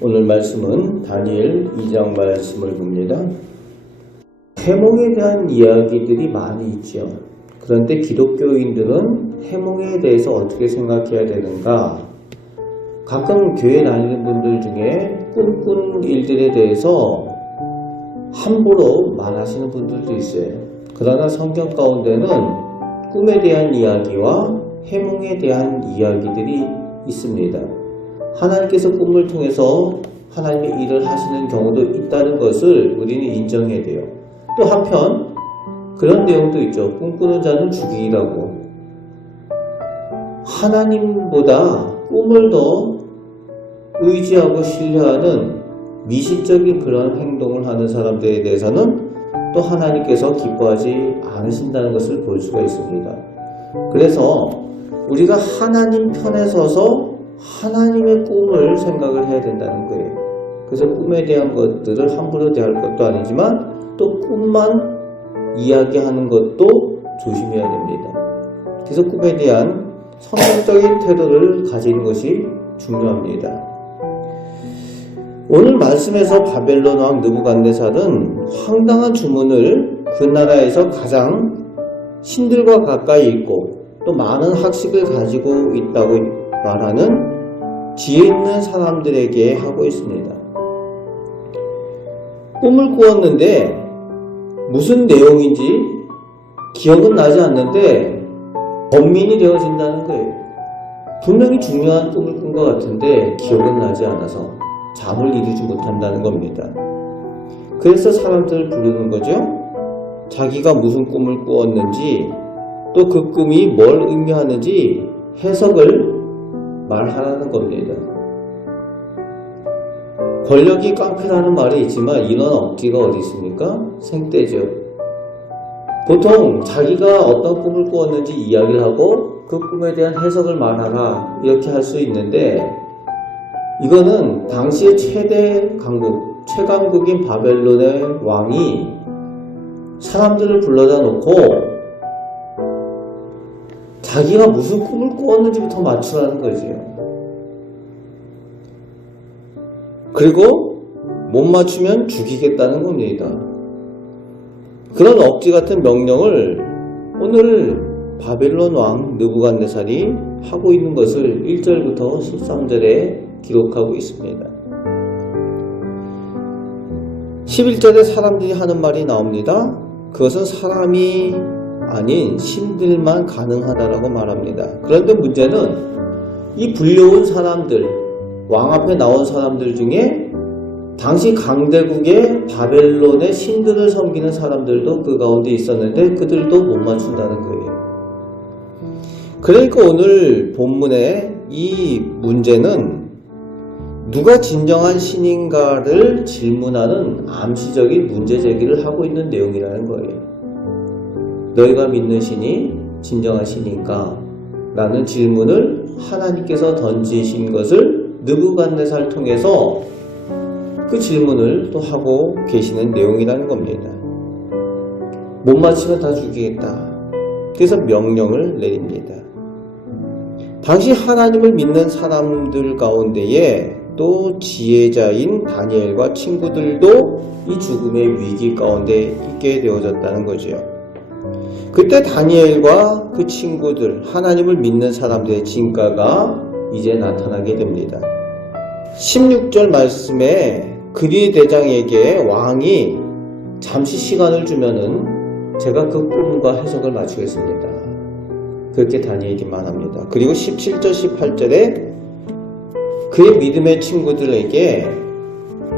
오늘 말씀은 다니엘 2장 말씀을 봅니다. 해몽에 대한 이야기들이 많이 있죠. 그런데 기독교인들은 해몽에 대해서 어떻게 생각해야 되는가? 가끔 교회 다니는 분들 중에 꿈꾼 일들에 대해서 함부로 말하시는 분들도 있어요. 그러나 성경 가운데는 꿈에 대한 이야기와 해몽에 대한 이야기들이 있습니다. 하나님께서 꿈을 통해서 하나님의 일을 하시는 경우도 있다는 것을 우리는 인정해야 돼요. 또 한편 그런 내용도 있죠. 꿈꾸는 자는 죽이라고. 하나님보다 꿈을 더 의지하고 신뢰하는 미신적인 그런 행동을 하는 사람들에 대해서는 또 하나님께서 기뻐하지 않으신다는 것을 볼 수가 있습니다. 그래서 우리가 하나님 편에 서서 하나님의 꿈을 생각을 해야 된다는 거예요. 그래서 꿈에 대한 것들을 함부로 대할 것도 아니지만 또 꿈만 이야기하는 것도 조심해야 됩니다. 그래서 꿈에 대한 성경적인 태도를 가지는 것이 중요합니다. 오늘 말씀에서 바벨론 왕 느부갓네살은 황당한 주문을 그 나라에서 가장 신들과 가까이 있고 또 많은 학식을 가지고 있다고 말하는 지혜 있는 사람들에게 하고 있습니다. 꿈을 꾸었는데 무슨 내용인지 기억은 나지 않는데 범민이 되어진다는 거예요. 분명히 중요한 꿈을 꾼 것 같은데 기억은 나지 않아서 잠을 이루지 못한다는 겁니다. 그래서 사람들을 부르는 거죠. 자기가 무슨 꿈을 꾸었는지 또 그 꿈이 뭘 의미하는지 해석을 말하라는 겁니다. 권력이 깡패라는 말이 있지만 이런 억지가 어디 있습니까? 생떼죠. 보통 자기가 어떤 꿈을 꾸었는지 이야기를 하고 그 꿈에 대한 해석을 말하라 이렇게 할 수 있는데 이거는 당시의 최대 강국, 최강국인 바벨론의 왕이 사람들을 불러다 놓고 자기가 무슨 꿈을 꾸었는지부터 맞추라는 거죠. 그리고 못 맞추면 죽이겠다는 겁니다. 그런 억지 같은 명령을 오늘 바벨론 왕 느부갓네살이 하고 있는 것을 1절부터 13절에 기록하고 있습니다. 11절에 사람들이 하는 말이 나옵니다. 그것은 사람이 아닌 신들만 가능하다라고 말합니다. 그런데 문제는 이 불려온 사람들, 왕 앞에 나온 사람들 중에 당시 강대국의 바벨론의 신들을 섬기는 사람들도 그 가운데 있었는데 그들도 못 맞춘다는 거예요. 그러니까 오늘 본문의 이 문제는 누가 진정한 신인가를 질문하는 암시적인 문제 제기를 하고 있는 내용이라는 거예요. 너희가 믿는 신이 진정한 신인가? 라는 질문을 하나님께서 던지신 것을 느부갓네살 통해서 그 질문을 또 하고 계시는 내용이라는 겁니다. 못 맞히면 다 죽이겠다. 그래서 명령을 내립니다. 당시 하나님을 믿는 사람들 가운데에 또 지혜자인 다니엘과 친구들도 이 죽음의 위기 가운데 있게 되어졌다는 거죠. 그때 다니엘과 그 친구들, 하나님을 믿는 사람들의 진가가 이제 나타나게 됩니다. 16절 말씀에 그리 대장에게 왕이 잠시 시간을 주면은 제가 그 꿈과 해석을 마치겠습니다. 그렇게 다니엘이 말합니다. 그리고 17절 18절에 그의 믿음의 친구들에게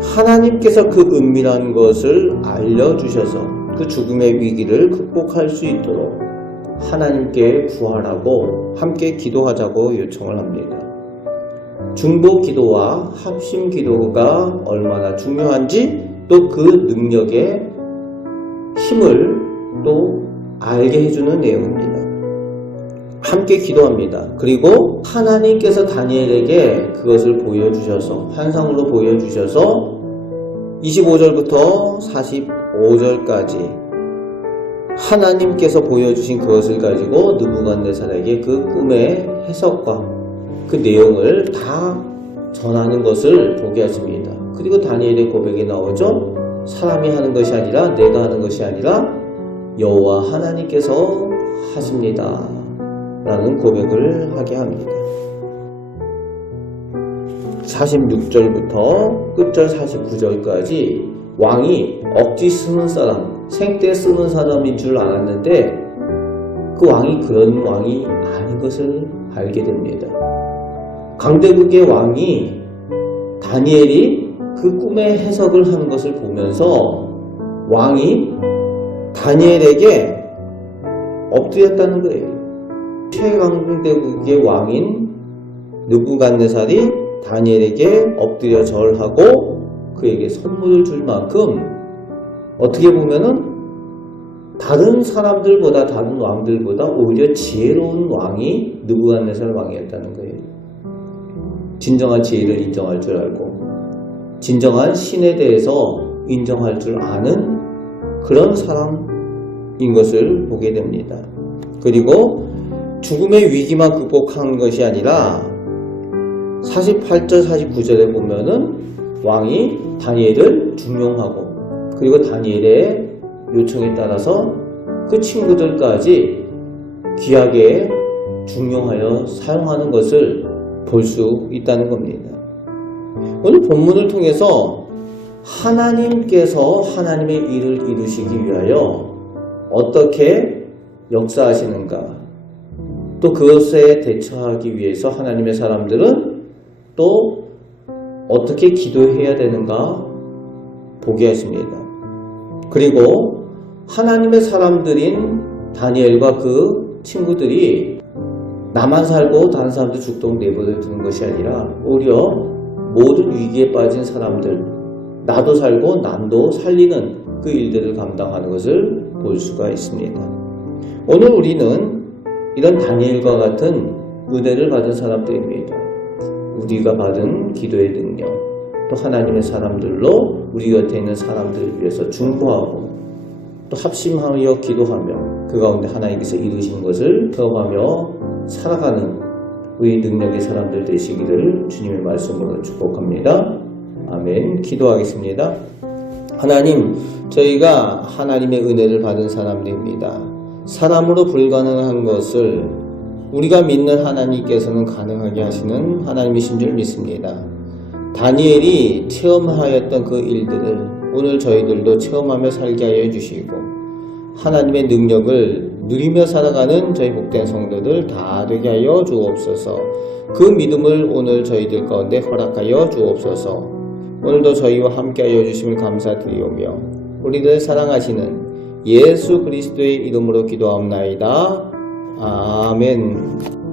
하나님께서 그 은밀한 것을 알려주셔서 그 죽음의 위기를 극복할 수 있도록 하나님께 구하라고 함께 기도하자고 요청을 합니다. 중보 기도와 합심 기도가 얼마나 중요한지 또 그 능력의 힘을 또 알게 해주는 내용입니다. 함께 기도합니다. 그리고 하나님께서 다니엘에게 그것을 보여주셔서 환상으로 보여주셔서 25절부터 45절까지 하나님께서 보여주신 그것을 가지고 느부갓네살에게 그 꿈의 해석과 그 내용을 다 전하는 것을 보게 하십니다. 그리고 다니엘의 고백에 나오죠. 사람이 하는 것이 아니라 내가 하는 것이 아니라 여호와 하나님께서 하십니다 라는 고백을 하게 합니다. 46절부터 끝절 49절까지 왕이 억지 쓰는 사람, 생떼 쓰는 사람인 줄 알았는데 그 왕이 그런 왕이 아닌 것을 알게 됩니다. 강대국의 왕이 다니엘이 그 꿈의 해석을 하는 것을 보면서 왕이 다니엘에게 엎드렸다는 거예요. 최강대국의 왕인 느부갓네살이 다니엘에게 엎드려 절하고 그에게 선물을 줄 만큼 어떻게 보면은 다른 사람들보다 다른 왕들보다 오히려 지혜로운 왕이 느부갓네살 왕이었다는 거예요. 진정한 지혜를 인정할 줄 알고 진정한 신에 대해서 인정할 줄 아는 그런 사람인 것을 보게 됩니다. 그리고 죽음의 위기만 극복한 것이 아니라 48절 49절에 보면은 왕이 다니엘을 중용하고 그리고 다니엘의 요청에 따라서 그 친구들까지 귀하게 중용하여 사용하는 것을 볼 수 있다는 겁니다. 오늘 본문을 통해서 하나님께서 하나님의 일을 이루시기 위하여 어떻게 역사하시는가, 또 그것에 대처하기 위해서 하나님의 사람들은 또 어떻게 기도해야 되는가 보게 하십니다. 그리고 하나님의 사람들인 다니엘과 그 친구들이 나만 살고 다른 사람들 죽도록 내버려 두는 것이 아니라 오히려 모든 위기에 빠진 사람들, 나도 살고 남도 살리는 그 일들을 감당하는 것을 볼 수가 있습니다. 오늘 우리는 이런 다니엘과 같은 은혜를 받은 사람들입니다. 우리가 받은 기도의 능력, 또 하나님의 사람들로 우리 곁에 있는 사람들을 위해서 중보하고 또 합심하여 기도하며 그 가운데 하나님께서 이루신 것을 경험하며 살아가는 우리 능력의 사람들 되시기를 주님의 말씀으로 축복합니다. 아멘. 기도하겠습니다. 하나님, 저희가 하나님의 은혜를 받은 사람들입니다. 사람으로 불가능한 것을 우리가 믿는 하나님께서는 가능하게 하시는 하나님이신 줄 믿습니다. 다니엘이 체험하였던 그 일들을 오늘 저희들도 체험하며 살게 하여 주시고 하나님의 능력을 누리며 살아가는 저희 복된 성도들 다 되게 하여 주옵소서. 그 믿음을 오늘 저희들 가운데 허락하여 주옵소서. 오늘도 저희와 함께 하여 주심을 감사드리오며 우리들 사랑하시는 예수 그리스도의 이름으로 기도하옵나이다. 아멘.